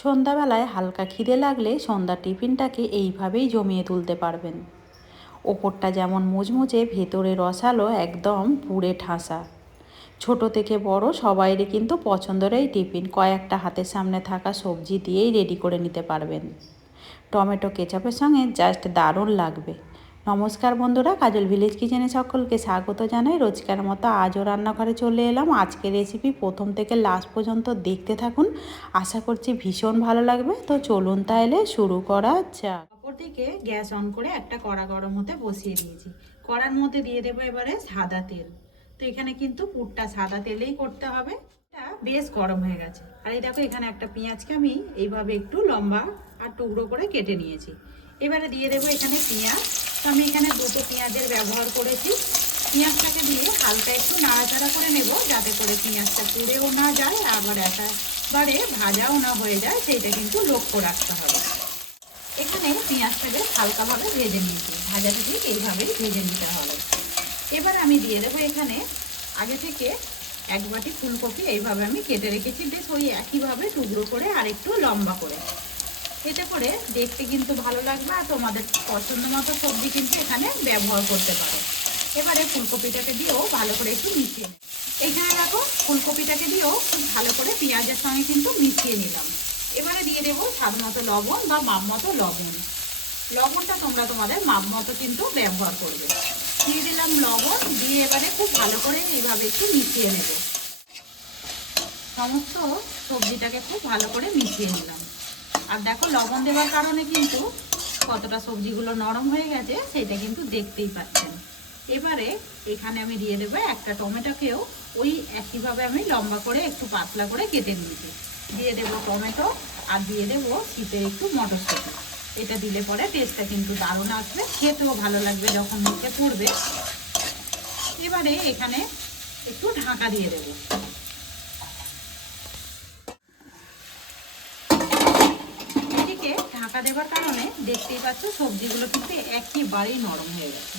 সন্ধ্যাবেলায় হালকা খিদে লাগলে সন্ধ্যা টিফিনটাকে এইভাবেই জমিয়ে তুলতে পারবেন। ওপরটা যেমন মুচমুচে ভেতরে রসালো, একদম পুড়ে ঠাসা। ছোট থেকে বড় সবাইরই কিন্তু পছন্দের এই টিফিন। কয়েকটা হাতের সামনে থাকা সবজি দিয়েই রেডি করে নিতে পারবেন। টমেটো কেচাপের সঙ্গে জাস্ট দারুণ লাগবে। নমস্কার বন্ধুরা, কাজল ভিলেজ কিচেনে সকলকে স্বাগত জানাই। রোজকার মতো আজও রান্নাঘরে চলে এলাম। আজকের রেসিপি প্রথম থেকে লাস্ট পর্যন্ত দেখতে থাকুন। আশা করছি ভীষণ ভালো লাগবে। তো চলুন তাহলে শুরু করা যাক। অপরদিকে গ্যাস অন করে একটা কড়া গরম হতে বসিয়ে দিয়েছি। কড়ার মধ্যে দিয়ে দেবো এবারে সাদা তেল। তো এখানে কিন্তু পুরটা সাদা তেলেই করতে হবে। এটা বেশ গরম হয়ে গেছে। আর এই দেখো এখানে একটা পেঁয়াজকে আমি এইভাবে একটু লম্বা আর টুকরো করে কেটে নিয়েছি। এবারে দিয়ে দেবো এখানে পেঁয়াজ। তো আমি এখানে দুটো পেঁয়াজের ব্যবহার করেছি। পেঁয়াজটাকে দিয়ে হালকা একটু নাড়াচাড়া করে নেব, যাতে করে পেঁয়াজটা পুড়েও না যায় আবার একেবারে ভাজাও না হয়ে যায়, সেইটা কিন্তু লক্ষ্য রাখতে হবে। এখানে পেঁয়াজটাকে হালকাভাবে ভেজে নিয়েছি, ভাজাটা ঠিক এইভাবেই ভেজে নিতে হবে। এবার আমি দিয়ে দেবো এখানে, আগে থেকে এক বাটি ফুলকপি, এইভাবে আমি কেটে রেখেছি, বেশ ওই একইভাবে টুকরো করে আর একটু লম্বা করে। করে দেখতে কিন্তু ভালো লাগবে আর তোমাদের পছন্দ মতো সবজি কিন্তু এখানে ব্যবহার করতে পারো। এবারে ফুলকপিটাকে দিয়েও ভালো করে একটু মিশিয়ে এইখানে দেখো ফুলকপিটাকে দিয়েও খুব ভালো করে পেঁয়াজের সঙ্গে কিন্তু মিশিয়ে নিলাম। এবারে দিয়ে দেবো স্বাদ মতো লবণ বা মাপ মতো লবণ। লবণটা তোমরা তোমাদের মাপ মতো কিন্তু ব্যবহার করবে। দিয়ে দিলাম লবণ, দিয়ে এবারে খুব ভালো করে এইভাবে একটু মিশিয়ে নেব। সমস্ত সবজিটাকে খুব ভালো করে মিশিয়ে নিলাম। আর দেখো লবণ দেওয়ার কারণে কিন্তু কতটা সবজিগুলো নরম হয়ে গেছে, সেটা কিন্তু দেখতেই পাচ্ছেন। এবারে এখানে আমি দিয়ে দেবো একটা টমেটোকেও ওই একইভাবে আমি লম্বা করে একটু পাতলা করে কেটে নিয়েছি। দিয়ে দেবো টমেটো আর দিয়ে দেবো শীতের একটু মটরশুঁটি। এটা দিলে পরে টেস্টটা কিন্তু দারুণ আসবে, খেতেও ভালো লাগবে যখন মুখে পড়বে। এবারে এখানে একটু ঢাকা দিয়ে দেবো এদিকে ঢাকা দেওয়ার কারণে দেখতেই পাচ্ছ সবজিগুলো কিন্তু একেবারেই নরম হয়ে গেছে।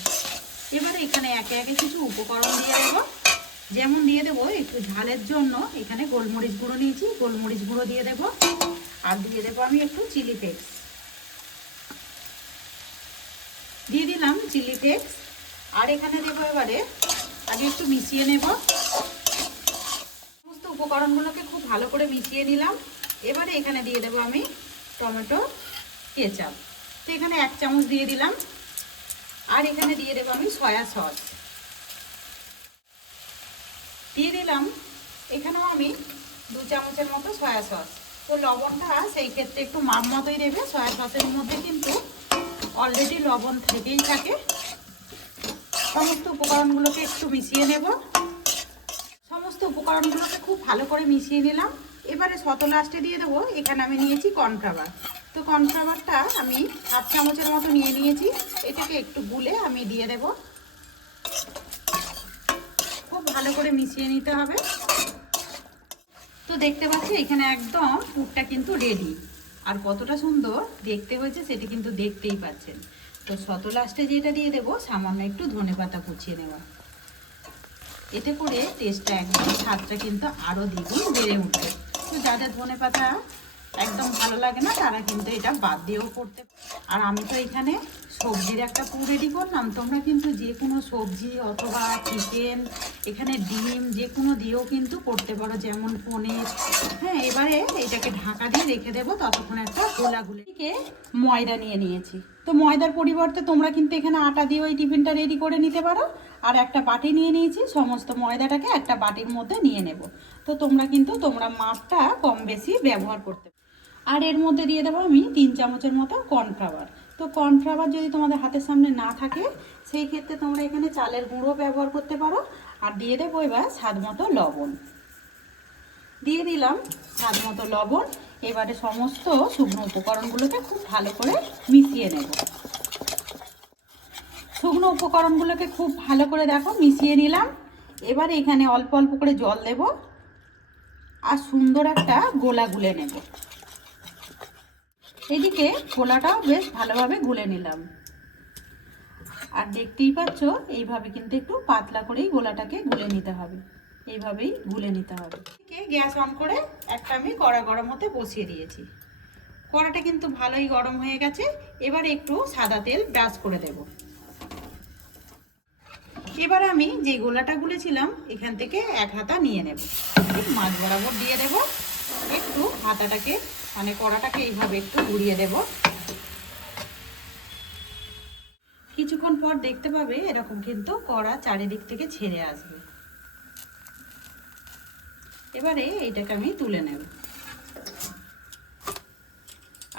এবারে এখানে একে একে কিছু উপকরণ দিয়ে দেবো। যেমন দিয়ে দেবো একটু ঝালের জন্য এখানে গোলমরিচ গুঁড়ো নিয়েছি, গোলমরিচ গুঁড়ো দিয়ে দেবো। আর দিয়ে দেবো আমি একটু চিলি ফ্লেক্স। দিয়ে দিলাম চিলি ফ্লেক্স। আর এখানে দেবো এবারে, আগে একটু মিশিয়ে নেব। সমস্ত উপকরণগুলোকে খুব ভালো করে মিশিয়ে নিলাম। এবারে এখানে দিয়ে দেবো আমি টমেটো কেচাপ তো এখানে এক চামচ দিয়ে দিলাম। আর এখানে দিয়ে দেবো আমি সয়া সস। দিয়ে দিলাম। এখানেও আমি দু চামচের মতো সয়া সস। তো লবণটা সেই ক্ষেত্রে একটু মাপ মতোই দেবে। সয়া সসের মধ্যে কিন্তু অলরেডি লবণ থেকেই থাকে। সমস্ত উপকরণগুলোকে একটু মিশিয়ে নেব। সমস্ত উপকরণগুলোকে খুব ভালো করে মিশিয়ে নিলাম। এবারে শত লাস্টে দিয়ে দেবো। এখানে আমি নিয়েছি কর্নফ্লাওয়ার তো কর্নফ্লাওয়ারটা আমি হাফ চামচের মতো নিয়ে নিয়েছি। এটাকে একটু গুলে আমি দিয়ে দেব। খুব ভালো করে মিশিয়ে নিতে হবে। তো দেখতে পাচ্ছি এখানে একদম পুরটা কিন্তু রেডি আর কতটা সুন্দর দেখতে হয়েছে সেটি কিন্তু দেখতেই পাচ্ছেন। তো শত লাস্টে যেটা দিয়ে দেবো, সামান্য একটু ধনে পাতা কুচিয়ে নেওয়া। এতে করে টেস্টটা একদম স্বাদটা কিন্তু আরও দ্বিগুণ বেড়ে উঠবে। তো যাদের ধনে পাতা একদম ভালো লাগে না, তারা কিন্তু এটা বাদ দিয়েও করতে আর আমি তো এখানে সবজির একটা পুর রেডি করলাম, তোমরা কিন্তু যে কোনো সবজি অথবা চিকেন, এখানে ডিম যে কোনো দিয়েও কিন্তু করতে পারো, যেমন পনির। হ্যাঁ এবারে এটাকে ঢাকা দিয়ে রেখে দেবো, ততক্ষণ একটা গোলাগুলি থেকে ময়দা নিয়ে নিয়েছি। তো ময়দার পরিবর্তে তোমরা কিন্তু এখানে আটা দিয়ে ওই টিফিনটা রেডি করে নিতে পারো। আর একটা বাটি নিয়ে নিয়েছি, সমস্ত ময়দাটাকে একটা বাটির মধ্যে নিয়ে নেব। তো তোমরা কিন্তু তোমরা মাপটা কম বেশি ব্যবহার করতে আর এর মধ্যে দিয়ে দেবো আমি তিন চামচের মতো কর্নফ্লাওয়ার। তো কর্নফ্লাওয়ার যদি তোমাদের হাতের সামনে না থাকে, সেই ক্ষেত্রে তোমরা এখানে চালের গুঁড়ো ব্যবহার করতে পারো। আর দিয়ে দেবো এবার স্বাদ মতো লবণ। দিয়ে দিলাম স্বাদ মতো লবণ। এবারে সমস্ত শুকনো উপকরণগুলোকে খুব ভালো করে মিশিয়ে নেব। শুকনো উপকরণগুলোকে খুব ভালো করে দেখো, মিশিয়ে নিলাম। এবারে এখানে অল্প অল্প করে জল দেব। আর সুন্দর একটা গোলা গুলে নেব। এদিকে গোলাটাও বেশ ভালোভাবে গুলে নিলাম। আর দেখতেই পাচ্ছ, এইভাবে কিন্তু একটু পাতলা করেই গোলাটাকে গুলে নিতে হবে। এইভাবেই গুলে নিতে হবে। গ্যাস অন করে একটা আমি কড়া গরম হতে বসিয়ে দিয়েছি। কড়াটা কিন্তু ভালোই গরম হয়ে গেছে, এবার একটু সাদা তেল ব্রাশ করে দেব। এবার আমি যে গোলাটা গুলেছিলাম, এখান থেকে এক হাতা নিয়ে নেব। মাছ বরাবর দিয়ে দেব, একটু হাতাটাকে মানে কড়াটাকে এইভাবে একটু ঘুরিয়ে দেব। কিছুক্ষণ পর দেখতে পাবে এরকম কিন্তু কড়া চারিদিক থেকে ছেড়ে আসবে। এবারে এইটাকে আমি তুলে নেব।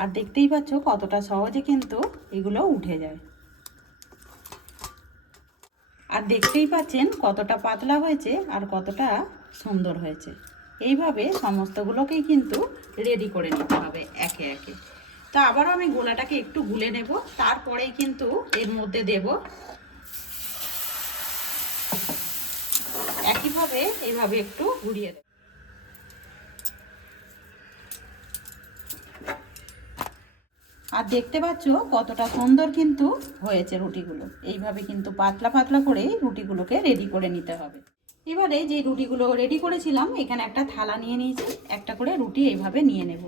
আর দেখতেই পাচ্ছ কতটা সহজে কিন্তু এগুলো উঠে যায়। আর দেখতেই পাচ্ছেন কতটা পাতলা হয়েছে আর কতটা সুন্দর হয়েছে। এইভাবে সমস্তগুলোকেই কিন্তু রেডি করে নিতে হবে একে একে। তো আবারও আমি গোলাটাকে একটু গুলে নেব, তারপরেই কিন্তু এর মধ্যে দেব একইভাবে এইভাবে একটু ঘুরিয়ে দেব আর দেখতে পাচ্ছ কতটা সুন্দর কিন্তু হয়েছে রুটিগুলো। এইভাবে কিন্তু পাতলা পাতলা করে রুটিগুলোকে রেডি করে নিতে হবে। এবারে যে রুটিগুলো রেডি করেছিলাম, এখানে একটা থালা নিয়ে নিয়েছি, একটা করে রুটি এইভাবে নিয়ে নেব।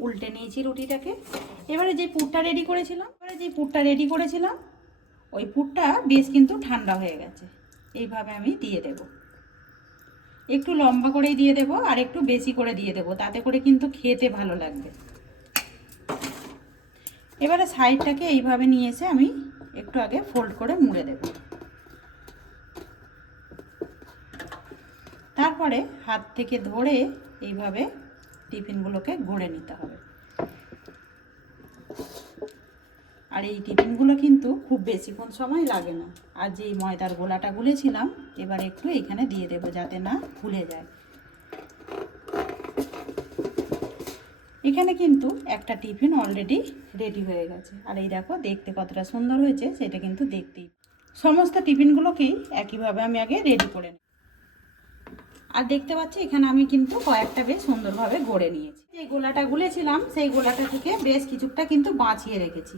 উল্টে নিয়েছি রুটিটাকে। এবারে যে পুরটা রেডি করেছিলাম, এবারে যে পুরটা রেডি করেছিলাম, ওই পুরটা বেশ কিন্তু ঠান্ডা হয়ে গেছে। এইভাবে আমি দিয়ে দেব। একটু লম্বা করেই দিয়ে দেব, আর একটু বেশি করে দিয়ে দেব, তাতে করে কিন্তু খেতে ভালো লাগবে। এবারে সাইডটাকে এইভাবে নিয়ে এসে আমি একটু আগে ফোল্ড করে মুড়ে দেব। তারপরে হাত থেকে ধরে এইভাবে টিফিনগুলোকে গড়ে নিতে হবে। আর এই টিফিনগুলো কিন্তু খুব বেশিক্ষণ সময় লাগে না। আর যেই ময়দার গোলাটা গুলেছিলাম, এবার একটু এখানে দিয়ে দেবো যাতে না ফুলে যায়। এখানে কিন্তু একটা টিফিন অলরেডি রেডি হয়ে গেছে। আর এই দেখো, দেখতে কতটা সুন্দর হয়েছে, সেটা কিন্তু দেখতেই। সমস্ত টিফিনগুলোকেই একইভাবে আমি আগে রেডি করে নিই আর দেখতে পাচ্ছি, এখানে আমি কিন্তু কয়েকটা বেশ সুন্দরভাবে গড়ে নিয়েছি। যে গোলাটা গুলেছিলাম, সেই গোলাটা থেকে বেশ কিছুটা কিন্তু বাঁচিয়ে রেখেছি।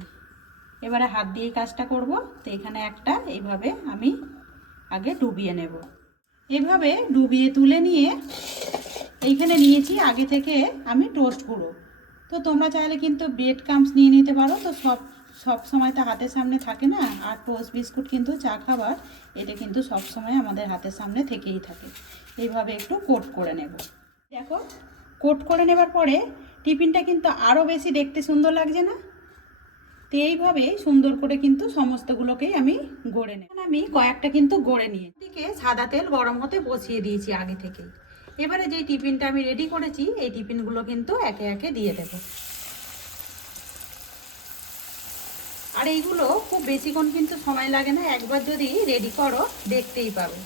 এবারে হাত দিয়েই কাজটা করব। তো এখানে একটা, এইভাবে আমি আগে ডুবিয়ে নেব। এভাবে ডুবিয়ে তুলে নিয়ে এইখানে নিয়েছি, আগে থেকে আমি টোস্ট গুঁড়ো। তো তোমরা চাইলে কিন্তু ব্রেড কামস নিয়ে নিতে পারো। তো সব সব সময় তো হাতের সামনে থাকে না? আর টোস্ট বিস্কুট কিন্তু চা খাবার, এটা কিন্তু সব সময় আমাদের হাতের সামনে থেকেই থাকে। এইভাবে একটু কোট করে নেব। দেখো, কোট করে নেবার পরে টিফিনটা কিন্তু আরও বেশি দেখতে সুন্দর লাগছে না? তো এইভাবে সুন্দর করে কিন্তু সমস্তগুলোকেই আমি গড়ে নেব। আমি কয়েকটা কিন্তু গড়ে নিয়ে দিকে সাদা তেল গরম হতে বসিয়ে দিয়েছি আগে থেকেই। এবারে যেই টিফিনটা আমি রেডি করেছি, এই টিফিনগুলো কিন্তু একে একে দিয়ে দেব। আর এইগুলো খুব বেশিক্ষণ কিন্তু সময় লাগে না, একবার যদি রেডি করো, দেখতেই পাবে।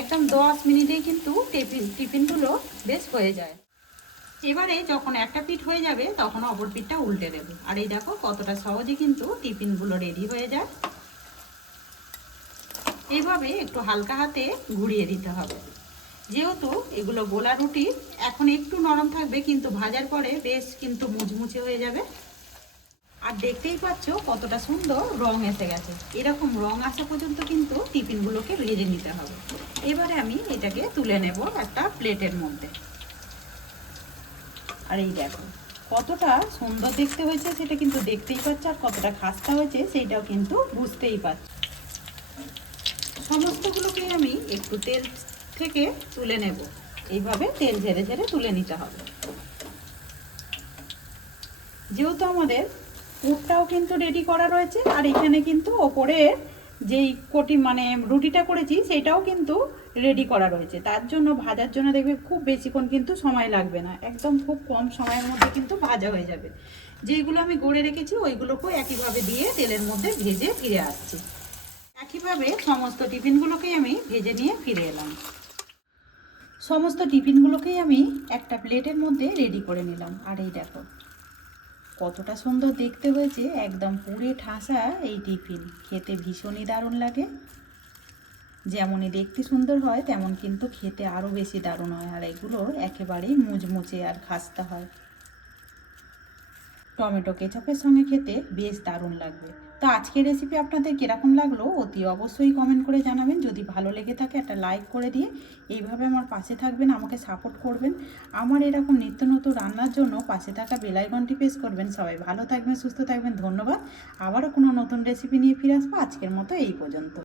একদম দশ মিনিটেই কিন্তু টিফিন, টিফিনগুলো বেশ হয়ে যায়। এবারে যখন একটা পিঠ হয়ে যাবে, তখন অপর পিঠটা উল্টে দেবে। আর এই দেখো, কতটা সহজে কিন্তু টিফিনগুলো রেডি হয়ে যায়। এইভাবে একটু হালকা হাতে ঘুরিয়ে দিতে হবে। যেহেতু এগুলো গোলা রুটি, এখন একটু নরম থাকবে, কিন্তু ভাজার পরে বেশ কিন্তু মুচমুচে হয়ে যাবে। আর দেখতেই পাচ্ছ কতটা সুন্দর রং এসে গেছে। এরকম রং আসা পর্যন্ত কিন্তু টিফিনগুলোকে ভেজে নিতে হবে। এবারে আমি এটাকে তুলে নেব একটা প্লেটের মধ্যে। আর এই দেখো, কতটা সুন্দর দেখতে হয়েছে, সেটা কিন্তু দেখতেই পাচ্ছ, আর কতটা খাস্তা হয়েছে সেইটাও কিন্তু বুঝতেই পারছ সমস্তগুলোকে আমি একটু তেল থেকে তুলে নেব। এইভাবে তেল ঝেড়ে ঝেড়ে তুলে নিতে হবে। যেহেতু আমাদের পুরটাও কিন্তু রেডি করা রয়েছে, আর এখানে কিন্তু ওপরে যেই কোটি মানে রুটিটা করেছি, সেটাও কিন্তু রেডি করা রয়েছে। তার জন্য, ভাজার জন্য দেখবে খুব বেশিক্ষণ কিন্তু সময় লাগবে না। একদম খুব কম সময়ের মধ্যে কিন্তু ভাজা হয়ে যাবে। যেইগুলো আমি গড়ে রেখেছি ওইগুলোকেও একইভাবে দিয়ে তেলের মধ্যে ভেজে ফিরে আসছি। একইভাবে সমস্ত টিফিনগুলোকেই আমি ভেজে নিয়ে ফিরে এলাম। সমস্ত টিফিনগুলোকেই আমি একটা প্লেটের মধ্যে রেডি করে নিলাম। আর এই দেখো কতটা সুন্দর দেখতে হয়েছে, একদম পুরে ঠাসা এই টিফিন। খেতে ভীষণই দারুণ লাগে। যেমনই দেখতে সুন্দর হয়, তেমন কিন্তু খেতে আরও বেশি দারুণ হয়। আর এগুলো একেবারেই মুচমুচে আর খাস্তা হয়। টমেটো কেচাপের সঙ্গে খেতে বেশ দারুণ লাগবে। তো আজকের রেসিপি আপনাদের কীরকম লাগল অতি অবশ্যই কমেন্ট করে জানাবেন। যদি ভালো লেগে থাকে একটা লাইক করে দিয়ে এইভাবে আমার পাশে থাকবেন, আমাকে সাপোর্ট করবেন। আমার এরকম নিত্য নতুন রান্নার জন্য পাশে থাকা বেলাইকনটি প্রেস করবেন। সবাই ভালো থাকবেন, সুস্থ থাকবেন, ধন্যবাদ। আবারও কোনো নতুন রেসিপি নিয়ে ফিরে আসব। আজকের মতো এই পর্যন্ত।